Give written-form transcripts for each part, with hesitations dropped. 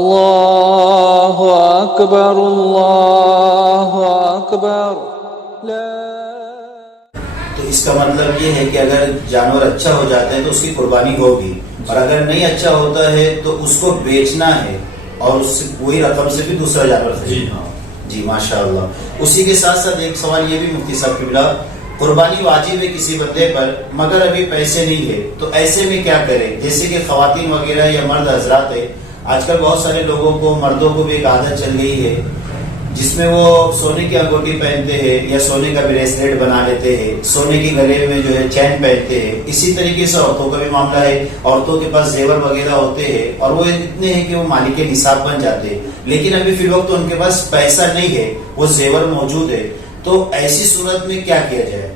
اللہ اکبر اللہ اکبر تو اس کا مطلب یہ ہے کہ اگر جانور اچھا ہو جاتا ہے تو اس کی قربانی ہوگی، اور اگر نہیں اچھا ہوتا ہے تو اس کو بیچنا ہے اور اس سے وہی رقم سے بھی دوسرا جانور خریدنا۔ جی ماشاءاللہ۔ اسی کے ساتھ ساتھ ایک سوال یہ بھی مفتی صاحب قبلہ، قربانی واجب ہے کسی بندے پر مگر ابھی پیسے نہیں ہے تو ایسے میں کیا کرے؟ جیسے کہ خواتین وغیرہ یا مرد حضرات ہے، آج کل بہت سارے لوگوں کو، مردوں کو بھی ایک عادت چل گئی ہے جس میں وہ سونے کی انگوٹھی پہنتے ہیں یا سونے کا بریسلیٹ بنا لیتے ہیں، سونے کی گلے میں جو ہے چین پہنتے ہیں۔ اسی طریقے سے عورتوں کا بھی معاملہ ہے، عورتوں کے پاس زیور وغیرہ ہوتے ہیں اور وہ اتنے ہیں کہ وہ مالک نصاب بن جاتے ہیں، لیکن ابھی فی الوقت ان کے پاس پیسہ نہیں ہے، وہ زیور موجود ہے، تو ایسی صورت میں کیا کیا جائے؟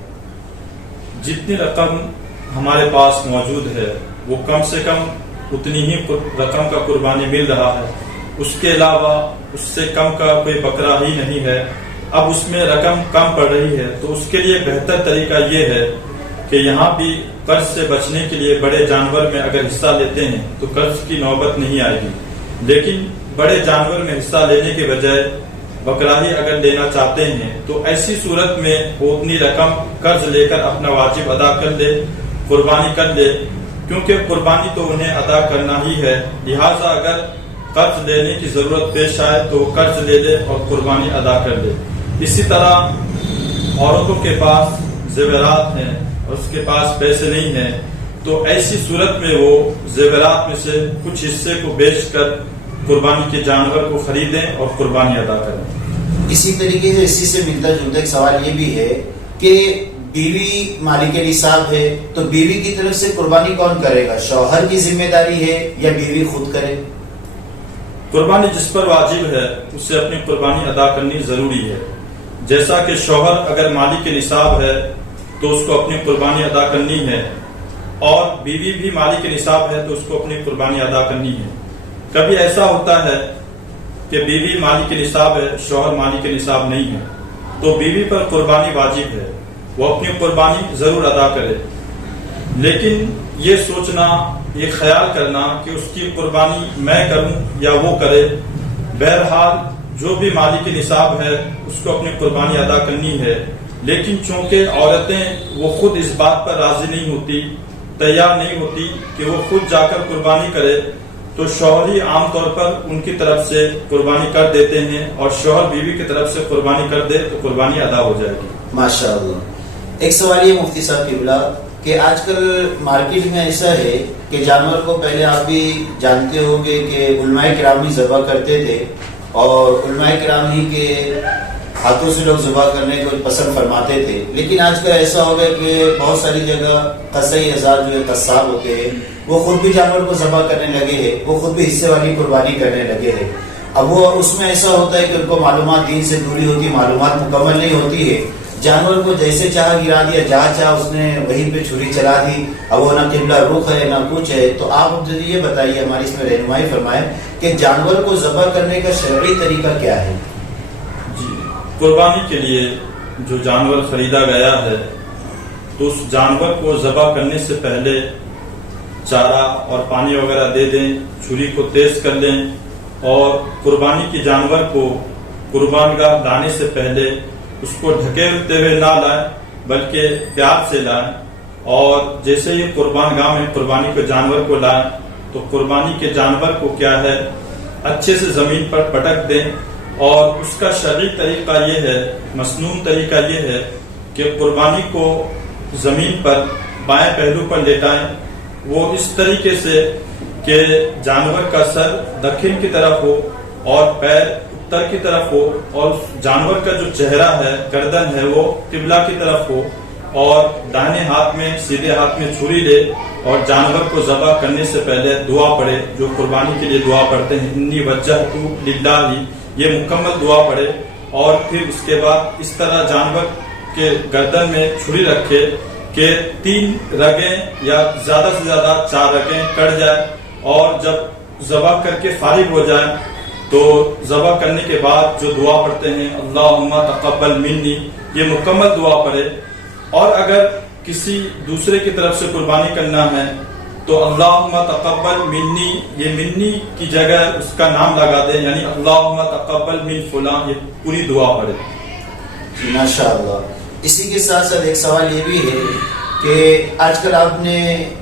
جتنی رقم ہمارے پاس موجود ہے وہ کم سے کم اتنی ہی رقم کا قربانی مل رہا ہے، اس کے علاوہ اس سے کم کا کوئی بکرا ہی نہیں ہے۔ اب اس میں رقم کم پڑ رہی ہے تو اس کے لیے بہتر طریقہ یہ ہے کہ یہاں بھی قرض سے بچنے کے لیے بڑے جانور میں اگر حصہ لیتے ہیں تو قرض کی نوبت نہیں آئے گی، لیکن بڑے جانور میں حصہ لینے کے بجائے بکرا ہی اگر لینا چاہتے ہیں تو ایسی صورت میں وہ اتنی رقم قرض لے کر اپنا واجب ادا کر لے، قربانی کر لے، کیونکہ قربانی تو انہیں ادا کرنا ہی ہے، لہٰذا اگر قرض لینے کی ضرورت پیش آئے تو قرض لے لے اور قربانی ادا کر لے۔ اسی طرح عورتوں کے پاس زیورات ہیں اور اس کے پاس پیسے نہیں ہیں تو ایسی صورت میں وہ زیورات میں سے کچھ حصے کو بیچ کر قربانی کے جانور کو خریدیں اور قربانی ادا کریں۔ اسی طریقے سے اسی سے ملتا جلتا ایک سوال یہ بھی ہے کہ بیوی مالک نصاب ہے تو بیوی کی طرف سے قربانی کون کرے گا؟ شوہر کی ذمہ داری ہے یا بیوی خود کرے؟ قربانی جس پر واجب ہے اسے اپنی قربانی ادا کرنی ضروری ہے، جیسا کہ شوہر اگر مالک نصاب ہے تو اس کو اپنی قربانی ادا کرنی ہے، اور بیوی بھی مالک نصاب ہے تو اس کو اپنی قربانی ادا کرنی ہے۔ کبھی ایسا ہوتا ہے کہ بیوی مالک نصاب ہے، شوہر مالک نصاب نہیں ہے، تو بیوی پر قربانی واجب ہے، وہ اپنی قربانی ضرور ادا کرے، لیکن یہ سوچنا، یہ خیال کرنا کہ اس کی قربانی میں کروں یا وہ کرے، بہرحال جو بھی مالک نصاب ہے اس کو اپنی قربانی ادا کرنی ہے، لیکن چونکہ عورتیں وہ خود اس بات پر راضی نہیں ہوتی، تیار نہیں ہوتی کہ وہ خود جا کر قربانی کرے، تو شوہر ہی عام طور پر ان کی طرف سے قربانی کر دیتے ہیں، اور شوہر بیوی کی طرف سے قربانی کر دے تو قربانی ادا ہو جائے گی۔ ماشاءاللہ۔ ایک سوال یہ مفتی صاحب قبلہ کہ آج کل مارکیٹ میں ایسا ہے کہ جانور کو پہلے آپ بھی جانتے ہو گے کہ علماء کرام ہی ذبح کرتے تھے، اور علماء کرام ہی کے ہاتھوں سے لوگ ذبح کرنے کو پسند فرماتے تھے، لیکن آج کل ایسا ہو گیا کہ بہت ساری جگہ قصائی حضرات جو ہے قصاب ہوتے ہیں وہ خود بھی جانور کو ذبح کرنے لگے ہیں، وہ خود بھی حصے والی قربانی کرنے لگے ہیں۔ اب وہ اس میں ایسا ہوتا ہے کہ ان کو معلومات دین سے دوری ہوتی، معلومات مکمل نہیں ہوتی ہے، جانور کو جیسے چاہا گرا دیا، جہاں چاہا اس نے وہیں پہ چھری چلا دی، اب وہ نہ قبلہ رخ ہے نہ کچھ ہے۔ تو آپ مجھے یہ بتائیے، ہماری اس میں رہنمائی فرمائے کہ جانور کو ذبح کرنے کا شرعی طریقہ کیا ہے؟ جی، قربانی کے لیے جو جانور خریدا گیا ہے تو اس جانور کو ذبح کرنے سے پہلے چارہ اور پانی وغیرہ دے دیں، چھری کو تیز کر لیں، اور قربانی کے جانور کو قربان گاہ لانے سے پہلے اس کو ڈھکیلتے ہوئے نہ لائیں بلکہ پیار سے لائیں، اور جیسے ہی قربان گاہ میں قربانی کے جانور کو لائیں تو قربانی کے جانور کو کیا ہے اچھے سے زمین پر پٹک دیں، اور اس کا شرعی طریقہ یہ ہے، مسنون طریقہ یہ ہے کہ قربانی کو زمین پر بائیں پہلو پر لیٹائیں، وہ اس طریقے سے کہ جانور کا سر دکن کی طرف ہو اور پیر اتر کی طرف ہو، اور جانور کا جو چہرہ ہے، گردن ہے، وہ قبلہ کی طرف ہو، اور دائیں ہاتھ میں، سیدھے ہاتھ میں چھری لے اور جانور کو ذبح کرنے سے پہلے دعا پڑھے، جو قربانی کے لیے دعا پڑھتے ہیں، انی وجہت للہ، یہ مکمل دعا پڑھے، اور پھر اس کے بعد اس طرح جانور کے گردن میں چھری رکھے کہ 3 رگیں یا زیادہ سے زیادہ 4 رگیں کٹ جائے، اور جب ذبح کر کے فارغ ہو جائے تو ذبح کرنے کے بعد جو دعا پڑھتے ہیں اللہم تقبل منی، یہ مکمل دعا پڑھے۔ اور اگر کسی دوسرے کی طرف سے قربانی کرنا ہے تو اللہم تقبل منی، یہ منی کی جگہ اس کا نام لگا دیں، یعنی اللہم تقبل من فلان، یہ پوری دعا پڑھے. ماشاء اللہ. اسی کے ساتھ ساتھ ایک سوال یہ بھی ہے کہ آج کل آپ نے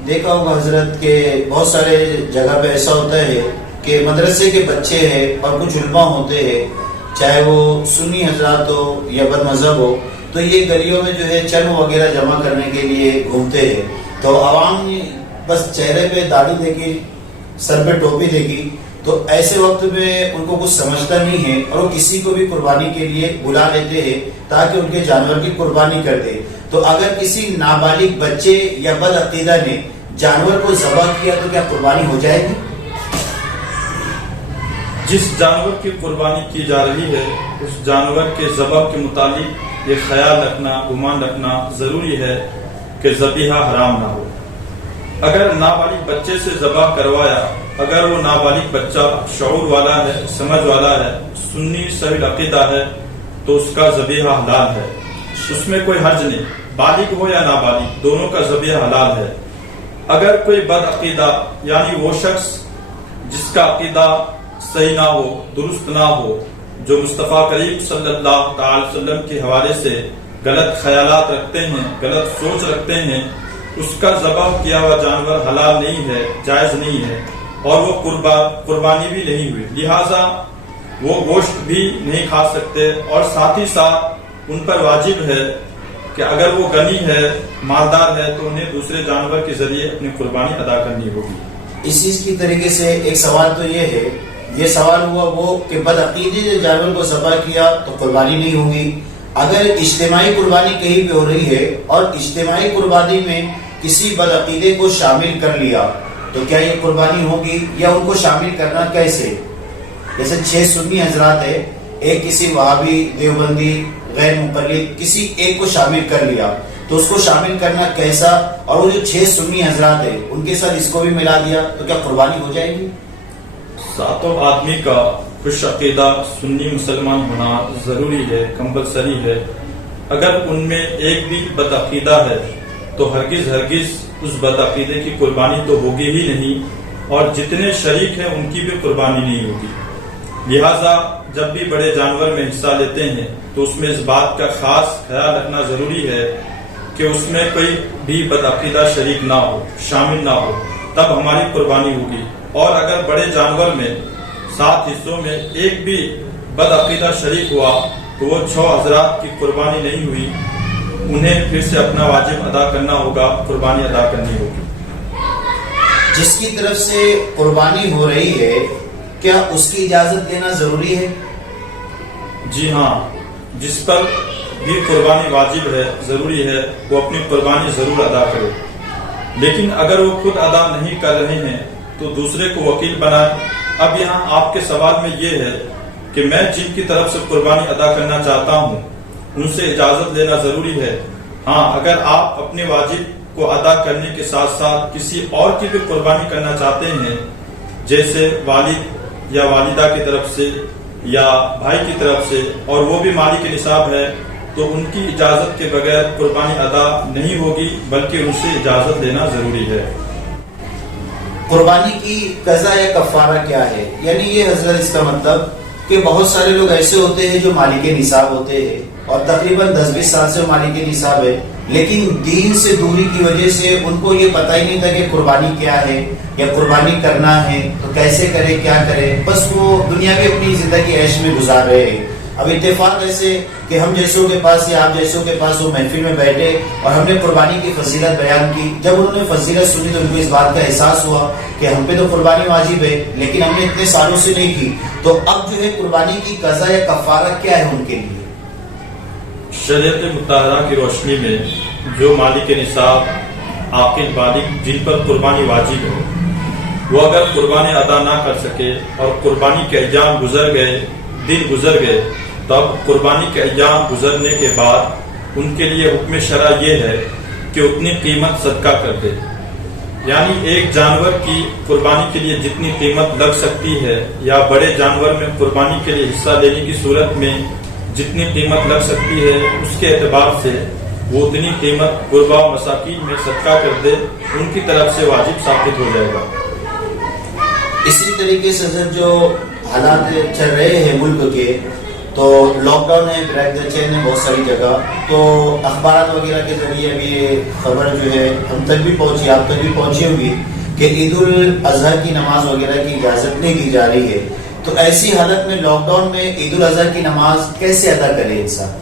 دیکھا ہوگا حضرت کہ بہت سارے جگہ پہ ایسا ہوتا ہے کہ مدرسے کے بچے ہیں اور کچھ علماء ہوتے ہیں، چاہے وہ سنی حضرات ہو یا بد مذہب ہو، تو یہ گلیوں میں جو ہے چن وغیرہ جمع کرنے کے لیے گھومتے ہیں. تو عوام بس چہرے پہ داڑھی دے گی، سر پہ ٹوپی دے گی، تو ایسے وقت میں ان کو کچھ سمجھتا نہیں ہے اور وہ کسی کو بھی قربانی کے لیے بلا لیتے ہیں تاکہ ان کے جانور کی قربانی کر دے. تو اگر کسی نابالغ بچے یا بد عقیدہ نے جانور کو ذبح کیا تو کیا قربانی ہو جائے گی؟ جس جانور کی قربانی کی جا رہی ہے اس جانور کے ذبح کے متعلق یہ خیال رکھنا، گمان رکھنا ضروری ہے کہ ذبیحہ حرام نہ ہو. اگر نابالغ بچے سے ذبح کروایا، اگر وہ نابالغ بچہ شعور والا ہے، سمجھ والا ہے، سنی صحیح عقیدہ ہے، تو اس کا ذبیحہ حلال ہے، اس میں کوئی حرج نہیں، بالغ ہو یا نابالغ دونوں کا ذبیحہ حلال ہے. اگر کوئی بد عقیدہ یعنی وہ شخص جس کا عقیدہ صحیح نہ ہو، درست نہ ہو، جو مصطفیٰ کریم صلی اللہ تعالی وسلم کے حوالے سے غلط خیالات رکھتے ہیں، غلط سوچ رکھتے ہیں، اس کا ذبح کیا ہوا جانور حلال نہیں ہے، جائز نہیں ہے، اور وہ قربانی بھی نہیں ہوئی، لہٰذا وہ گوشت بھی نہیں کھا سکتے. اور ساتھ ہی ساتھ ان پر واجب ہے کہ اگر وہ غنی ہے، مالدار ہے، تو انہیں دوسرے جانور کے ذریعے اپنی قربانی ادا کرنی ہوگی. اسی طریقے سے ایک سوال تو یہ ہے، یہ سوال ہوا وہ کہ بد عقیدے نے جانور کو ذبح کیا تو قربانی نہیں ہوگی. اگر اجتماعی قربانی کہیں پہ ہو رہی ہے اور اجتماعی قربانی میں کسی بد عقیدے کو شامل کر لیا تو کیا یہ قربانی ہوگی، یا ان کو شامل کرنا کیسے؟ جیسے 6 سنی حضرات ہے، ایک کسی وہابی، دیوبندی، غیر مقلد کسی ایک کو شامل کر لیا، تو اس کو شامل کرنا کیسا؟ اور وہ جو 6 سنی حضرات ہے ان کے ساتھ اس کو بھی ملا دیا تو کیا قربانی ہو جائے گی؟ 7 آدمی کا خوش عقیدہ سنی مسلمان ہونا ضروری ہے، کمپلسری ہے. اگر ان میں ایک بھی بد عقیدہ ہے تو ہرگز اس بد عقیدے کی قربانی تو ہوگی ہی نہیں، اور جتنے شریک ہیں ان کی بھی قربانی نہیں ہوگی. لہٰذا جب بھی بڑے جانور میں حصہ لیتے ہیں تو اس میں اس بات کا خاص خیال رکھنا ضروری ہے کہ اس میں کوئی بھی بد عقیدہ شریک نہ ہو، شامل نہ ہو، تب ہماری قربانی ہوگی. اور اگر بڑے جانور میں 7 حصوں میں ایک بھی بد عقیدہ شریک ہوا تو وہ 6 حضرات کی قربانی نہیں ہوئی، انہیں پھر سے اپنا واجب ادا کرنا ہوگا، قربانی ادا کرنی ہوگی. جس کی طرف سے قربانی ہو رہی ہے کیا اس کی اجازت لینا ضروری ہے؟ جی ہاں، جس پر بھی قربانی واجب ہے، ضروری ہے، وہ اپنی قربانی ضرور ادا کرے. لیکن اگر وہ خود ادا نہیں کر رہے ہیں تو دوسرے کو وکیل بنائے. اب یہاں آپ کے سوال میں یہ ہے کہ میں جن کی طرف سے قربانی ادا کرنا چاہتا ہوں ان سے اجازت لینا ضروری ہے. ہاں، اگر آپ اپنے واجب کو ادا کرنے کے ساتھ ساتھ کسی اور کی بھی قربانی کرنا چاہتے ہیں، جیسے والد یا والدہ کی طرف سے یا بھائی کی طرف سے، اور وہ بھی مالی کے نصاب ہے، تو ان کی اجازت کے بغیر قربانی ادا نہیں ہوگی، بلکہ ان سے اجازت لینا ضروری ہے. قربانی کی قضا یا کفارہ کیا ہے؟ یعنی یہ حضرت اس کا مطلب کہ بہت سارے لوگ ایسے ہوتے ہیں جو مالک نصاب ہوتے ہیں اور تقریباً 10-20 سال سے مالک نصاب ہے، لیکن دین سے دوری کی وجہ سے ان کو یہ پتہ ہی نہیں تھا کہ قربانی کیا ہے یا قربانی کرنا ہے تو کیسے کرے، کیا کرے، بس وہ دنیا میں اپنی زندگی عیش میں گزار رہے ہیں. اب اتفاق ایسے کہ ہم جیسوں کے پاس یا آپ جیسوں کے پاس وہ محفل میں بیٹھے اور ہم نے قربانی کی فضیلت بیان کی. جب انہوں نے فضیلت سنی تو ان کو اس بات کا احساس ہوا کہ ہم پہ تو قربانی واجب ہے لیکن ہم نے اتنے سالوں سے نہیں کی. تو اب جو ہے قربانی کی قضا یا کفارہ کیا ہے ان کے لیے؟ شریعت مطہرہ کی روشنی میں جو مالک نصاب، عاقل بالغ جن پر قربانی واجب ہو، وہ اگر قربانی ادا نہ کر سکے اور قربانی کے ایام گزر گئے، دن گزر گئے، تب قربانی کے ایام گزرنے کے بعد ان کے لیے حکم شرع یہ ہے کہ اتنی قیمت صدقہ کر دے. یعنی ایک جانور کی قربانی کے لیے جتنی قیمت لگ سکتی ہے یا بڑے جانور میں قربانی کے لیے حصہ لینے کی صورت میں جتنی قیمت لگ سکتی ہے، اس کے اعتبار سے وہ اتنی قیمت غربا و مساکین میں صدقہ کر دے، ان کی طرف سے واجب ثابت ہو جائے گا۔ اسی طریقے سے سر جو حالات چل رہے ہیں ملک کے، تو لاک ڈاؤن ہے، بریک دا چین ہے بہت ساری جگہ، تو اخبارات وغیرہ کے ذریعے ابھی یہ خبر جو ہے ہم تک بھی پہنچی، آپ تک بھی پہنچی ہوگی کہ عید الاضحیٰ کی نماز وغیرہ کی اجازت نہیں دی جا رہی ہے، تو ایسی حالت میں لاک ڈاؤن میں عید الاضحیٰ کی نماز کیسے ادا کرے انسان؟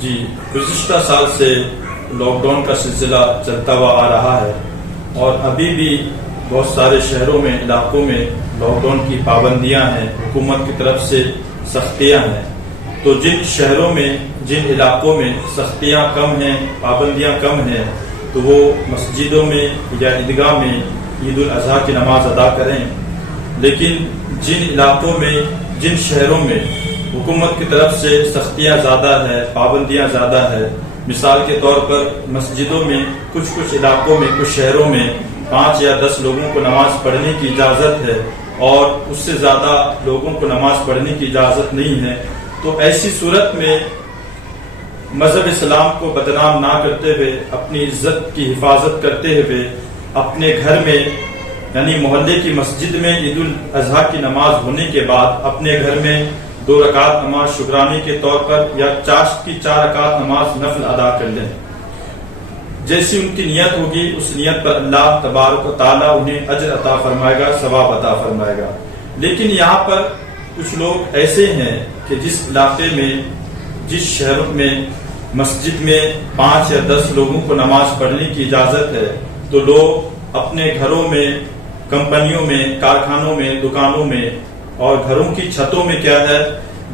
جی، گزشتہ سال سے لاک ڈاؤن کا سلسلہ چلتا ہوا آ رہا ہے، اور ابھی بھی بہت سارے شہروں میں، علاقوں میں لاک ڈاؤن کی پابندیاں ہیں، حکومت کی طرف سے سختیاں ہیں۔ تو جن شہروں میں، جن علاقوں میں سختیاں کم ہیں، پابندیاں کم ہیں، تو وہ مسجدوں میں یا عیدگاہ میں عید الاضحیٰ کی نماز ادا کریں۔ لیکن جن علاقوں میں، جن شہروں میں حکومت کی طرف سے سختیاں زیادہ ہے، پابندیاں زیادہ ہے، مثال کے طور پر مسجدوں میں کچھ علاقوں میں، کچھ شہروں میں 5 یا 10 لوگوں کو نماز پڑھنے کی اجازت ہے، اور اس سے زیادہ لوگوں کو نماز پڑھنے کی اجازت نہیں ہے، تو ایسی صورت میں مذہب اسلام کو بدنام نہ کرتے ہوئے، اپنی عزت کی حفاظت کرتے ہوئے، اپنے گھر میں یعنی محلے کی مسجد میں عید الاضحیٰ کی نماز ہونے کے بعد اپنے گھر میں 2 رکعت نماز شکرانے کے طور پر یا چاشت کی 4 رکعت نماز نفل ادا کر لیں۔ جیسی ان کی نیت ہوگی، اس نیت پر اللہ تبارک و تعالیٰ انہیں اجر عطا فرمائے گا، ثواب عطا فرمائے گا۔ لیکن یہاں پر کچھ لوگ ایسے ہیں کہ جس علاقے میں، جس شہر میں مسجد میں 5 یا 10 لوگوں کو نماز پڑھنے کی اجازت ہے، تو لوگ اپنے گھروں میں، کمپنیوں میں، کارخانوں میں، دکانوں میں اور گھروں کی چھتوں میں کیا ہے،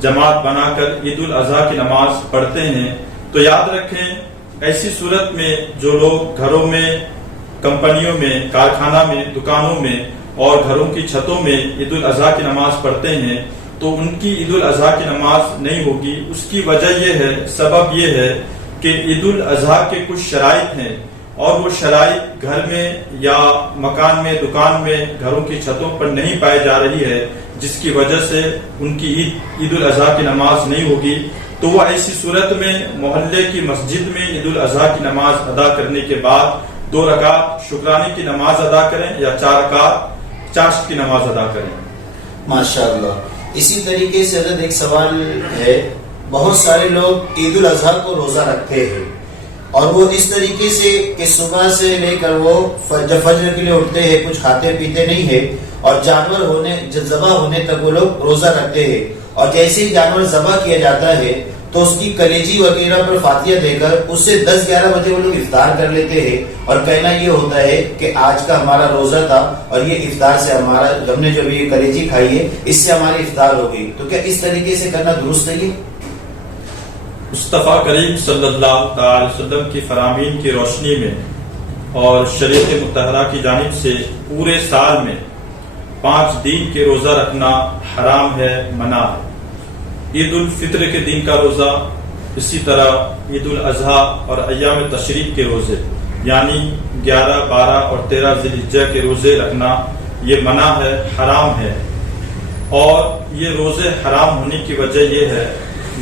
جماعت بنا کر عید الاضحیٰ کی نماز پڑھتے ہیں۔ تو یاد رکھیں، ایسی صورت میں جو لوگ گھروں میں، کمپنیوں میں، کارخانہ میں، دکانوں میں اور گھروں کی چھتوں میں عید الاضحیٰ کی نماز پڑھتے ہیں، تو ان کی عید الاضحیٰ کی نماز نہیں ہوگی۔ اس کی وجہ یہ ہے، سبب یہ ہے کہ عید الاضحیٰ کے کچھ شرائط ہیں، اور وہ شرائط گھر میں یا مکان میں، دکان میں، گھروں کی چھتوں پر نہیں پائی جا رہی ہے، جس کی وجہ سے ان کی عید الاضحیٰ کی نماز نہیں ہوگی۔ تو وہ ایسی صورت میں محلے کی مسجد میں عید الاضحیٰ کی نماز ادا کرنے کے بعد 2 رکعت شکرانے کی نماز ادا کریں یا 4 رکعت چاشت کی نماز ادا کریں۔ ماشاءاللہ۔ اسی طریقے سے حضرت ایک سوال ہے، بہت سارے لوگ عید الاضحیٰ کو روزہ رکھتے ہیں، اور وہ اس طریقے سے کہ صبح سے لے کر وہ جب فجر کے لیے اٹھتے ہیں، کچھ کھاتے پیتے نہیں ہے، اور جانور ذبح ہونے تک وہ لوگ روزہ رکھتے ہیں، اور جیسے ہی جانور ذبح کیا جاتا ہے تو اس کی کلیجی وغیرہ پر فاتحہ دے کر اس سے 10-11 بجے وہ لوگ افطار کر لیتے ہیں، اور کہنا یہ ہوتا ہے کہ آج کا ہمارا روزہ تھا، اور یہ افطار سے ہمارا، ہم نے جو بھی کلیجی کھائی ہے اس سے ہماری افطار ہو گئی۔ تو کیا اس طریقے سے کرنا درست ہے؟ مصطفیٰ کریم صلی اللہ تعالی وسلم کی فرامین کی روشنی میں اور شریعت مطہرہ کی جانب سے پورے سال میں 5 دن کے روزہ رکھنا حرام ہے، منع ہے۔ عید الفطر کے دن کا روزہ، اسی طرح عید الاضحیٰ اور ایام تشریق کے روزے یعنی 11، 12 اور 13 ذی الحجہ کے روزے رکھنا یہ منع ہے، حرام ہے۔ اور یہ روزے حرام ہونے کی وجہ یہ ہے،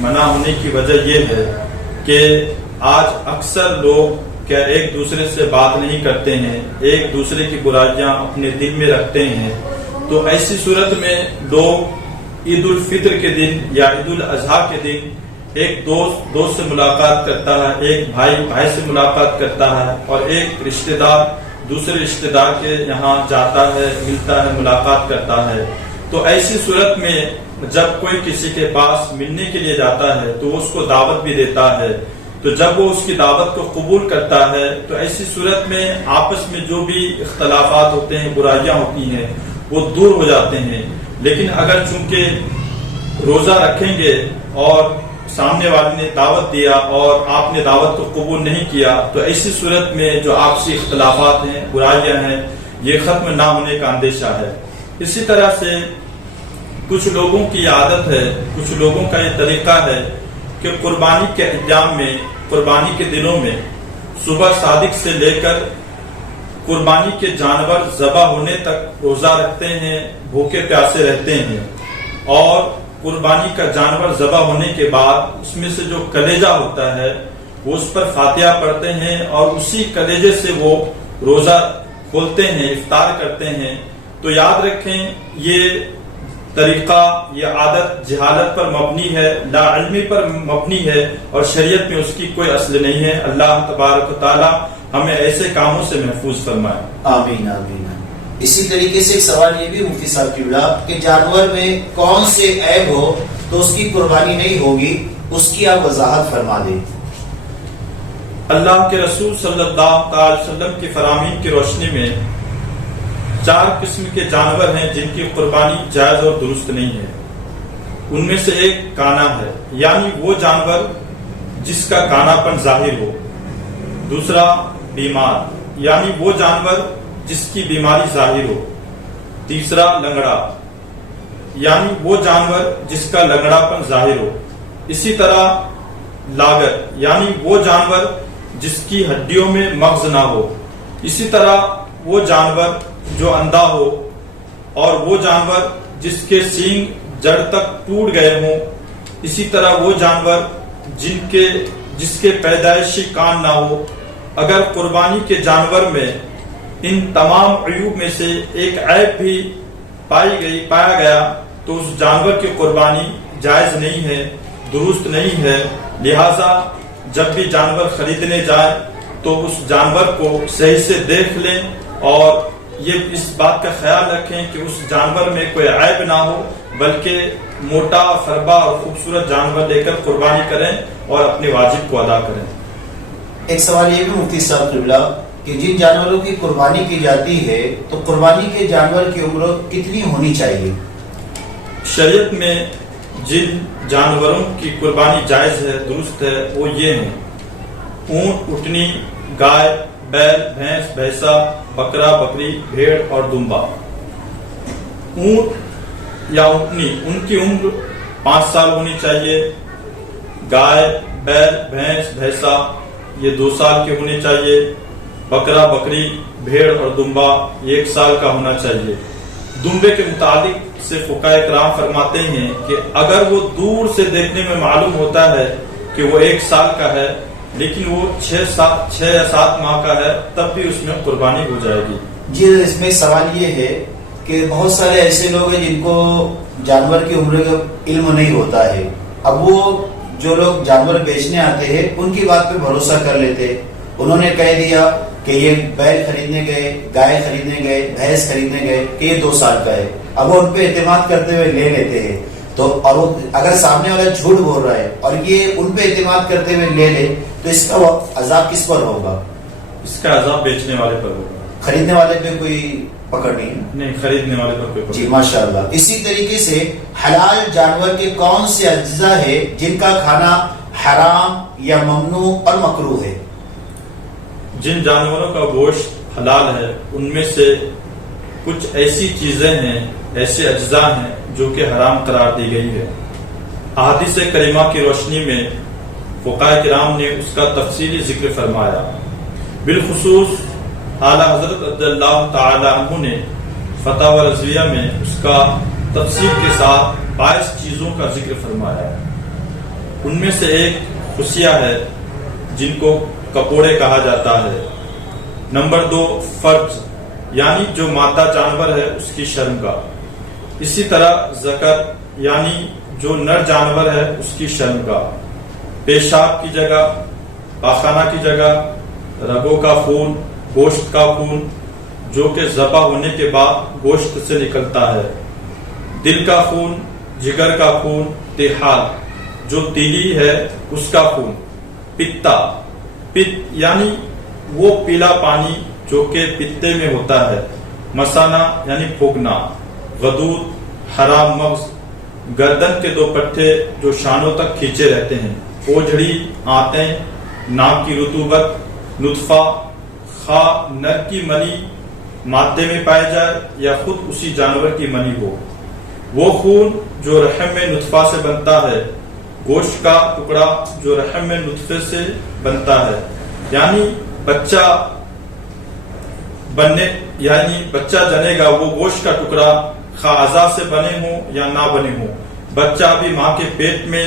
منع ہونے کی وجہ یہ ہے کہ آج اکثر لوگ کیا ایک دوسرے سے بات نہیں کرتے ہیں، ایک دوسرے کی برائیاں اپنے دل میں رکھتے ہیں۔ تو ایسی صورت میں لوگ عید الفطر کے دن یا عید الاضحیٰ کے دن ایک دوست سے ملاقات کرتا ہے، ایک بھائی سے ملاقات کرتا ہے، اور ایک رشتہ دار دوسرے رشتہ دار کے یہاں جاتا ہے، ملتا ہے، ملاقات کرتا ہے۔ تو ایسی صورت میں جب کوئی کسی کے پاس ملنے کے لیے جاتا ہے تو وہ اس کو دعوت بھی دیتا ہے، تو جب وہ اس کی دعوت کو قبول کرتا ہے تو ایسی صورت میں آپس میں جو بھی اختلافات ہوتے ہیں، برائیاں ہوتی ہیں، وہ دور ہو جاتے ہیں۔ لیکن اگر چونکہ روزہ رکھیں گے اور سامنے والے نے دعوت دیا اور آپ نے دعوت کو قبول نہیں کیا، تو ایسی صورت میں جو آپسی اختلافات ہیں، برائیاں ہیں، یہ ختم نہ ہونے کا اندیشہ ہے۔ اسی طرح سے کچھ لوگوں کی عادت ہے، کچھ لوگوں کا یہ طریقہ ہے کہ قربانی کے ایام میں، قربانی کے دنوں میں صبح صادق سے لے کر قربانی کے جانور ذبح ہونے تک روزہ رکھتے ہیں، بھوکے پیاسے رہتے ہیں، اور قربانی کا جانور ذبح ہونے کے بعد اس میں سے جو کلیجہ ہوتا ہے وہ اس پر فاتحہ پڑھتے ہیں اور اسی کلیجے سے وہ روزہ کھولتے ہیں، افطار کرتے ہیں، تو یاد رکھیں یہ طریقہ، یہ عادت جہالت پر مبنی ہے، لا علمی پر مبنی ہے اور شریعت میں اس کی کوئی اصل نہیں ہے۔ اللہ تبارک و تعالی ہمیں ایسے کاموں سے محفوظ فرمائے۔ آمین آمین۔ اسی طریقے سے ایک سوال یہ بھی مفتی صاحب کی بلا کہ جانور میں کون سے عیب ہو تو اس کی قربانی نہیں ہوگی، اس کی آپ وضاحت فرما دیں۔ اللہ کے رسول صلی اللہ تعالی وسلم کی فرامین کی روشنی میں 4 قسم کے جانور ہیں جن کی قربانی جائز اور درست نہیں ہے۔ ان میں سے ایک کانا ہے، یعنی وہ جانور جس کا کانا پن ظاہر ہو۔ دوسرا بیمار، یعنی وہ جانور جس کی بیماری ظاہر ہو۔ تیسرا لنگڑا، یعنی وہ جانور جس کا لنگڑا پن ظاہر ہو۔ اسی طرح لاگر، یعنی وہ جانور جس کی ہڈیوں میں مغز نہ ہو۔ اسی طرح وہ جانور جو اندھا ہو، اور وہ جانور جس کے سینگ جڑ تک ٹوٹ گئے ہوں۔ اسی طرح وہ جانور جس کے پیدائشی کان نہ ہو۔ اگر قربانی کے جانور میں ان تمام عیوب میں سے ایک عیب بھی پایا گیا تو اس جانور کی قربانی جائز نہیں ہے، درست نہیں ہے۔ لہذا جب بھی جانور خریدنے جائیں تو اس جانور کو صحیح سے دیکھ لیں اور یہ اس بات کا خیال رکھیں کہ اس جانور میں کوئی عیب نہ ہو، بلکہ موٹا، فربا اور خوبصورت جانور لے کر قربانی کریں اور اپنے واجب کو ادا کریں۔ ایک سوال یہ بھی مفتی صاحب قبلہ کہ جن جانوروں کی قربانی کی جاتی ہے تو قربانی کے جانور کی عمر کتنی ہونی چاہیے؟ شریعت میں جن جانوروں کی قربانی جائز ہے، درست ہے، وہ یہ ہیں: اونٹ، اٹنی، گائے، بیل، بھینس، بھینسا، بکرا، بکری، بھیڑ اور دمبا۔ اونٹ یا اونٹنی، ان کی عمر 5 سال ہونی چاہیے۔ گائے، بیل، بھینس، بھینسا یہ 2 سال کے ہونے چاہیے۔ بکرا، بکری، بھیڑ اور دمبا یہ 1 سال کا ہونا چاہیے۔ دمبے کے متعلق سے فقہاء کرام فرماتے ہیں کہ اگر وہ دور سے دیکھنے میں معلوم ہوتا ہے کہ وہ 1 سال کا ہے لیکن وہ 6 یا 7 ماہ کا ہے، تب بھی اس میں قربانی ہو جائے گی۔ جی، اس میں سوال یہ ہے کہ بہت سارے ایسے لوگ ہیں جن کو جانور کی عمر کا علم نہیں ہوتا ہے۔ اب وہ جو لوگ جانور بیچنے آتے ہیں ان کی بات پہ بھروسہ کر لیتے، انہوں نے کہہ دیا کہ یہ بیل خریدنے گئے، گائے خریدنے گئے، بھینس خریدنے گئے کہ یہ 2 سال کا ہے۔ اب وہ ان پہ اعتماد کرتے ہوئے لے لیتے ہیں، تو اور اگر سامنے والا جھوٹ بول رہا ہے اور یہ ان پہ اعتماد کرتے ہوئے لے لے تو اس کا عذاب کس پر ہوگا؟ اس کا عذاب بیچنے والے پر ہوگا، خریدنے والے پہ کوئی پکڑ نہیں ہے؟ نہیں، خریدنے والے پر کوئی پکڑ۔ جی ماشاءاللہ۔ اسی طریقے سے حلال جانور کے کون سے اجزاء ہے جن کا کھانا حرام یا ممنوع اور مکروہ ہے؟ جن جانوروں کا گوشت حلال ہے ان میں سے کچھ ایسی چیزیں ہیں، ایسے اجزاء ہیں جو کہ حرام قرار دی گئی ہے۔ احادیث کریمہ کی روشنی میں فقہاء کرام نے اس کا تفصیلی ذکر فرمایا۔ بالخصوص اعلیٰ حضرت رضی اللہ تعالی عنہ نے فتاوی رضویہ میں اس کا تفصیل کے ساتھ 22 چیزوں کا ذکر فرمایا۔ ان میں سے ایک خصیہ ہے جن کو کپوڑے کہا جاتا ہے۔ نمبر 2 فرج، یعنی جو مادہ جانور ہے اس کی شرمگاہ۔ اسی طرح ذکر، یعنی جو نر جانور ہے اس کی شرمگاہ۔ پیشاب کی جگہ، پاخانہ کی جگہ، رگوں کا خون، گوشت کا خون جو کہ ذبح ہونے کے بعد گوشت سے نکلتا ہے، دل کا خون، جگر کا خون، تیحال جو تیلی ہے اس کا خون، پتا، یعنی وہ پیلا پانی جو کہ پتے میں ہوتا ہے، مسانہ یعنی پھونکنا، غدود، حرام مغز، گردن کے 2 پٹھے جو شانوں تک کھینچے رہتے ہیں، اوجھڑی، آنتیں، ناک کی رطوبت، نطفہ، خواہ نر کی منی مادے میں پائے جائے یا خود اسی جانور کی منی ہو، وہ خون جو رحم میں نطفہ سے بنتا ہے، گوشت کا ٹکڑا جو رحم میں نطفے سے بنتا ہے، یعنی بچہ جنے گا وہ گوشت کا ٹکڑا خواہ اعضاء سے بنے ہوں یا نہ بنے ہوں۔ بچہ بھی ماں کے پیٹ میں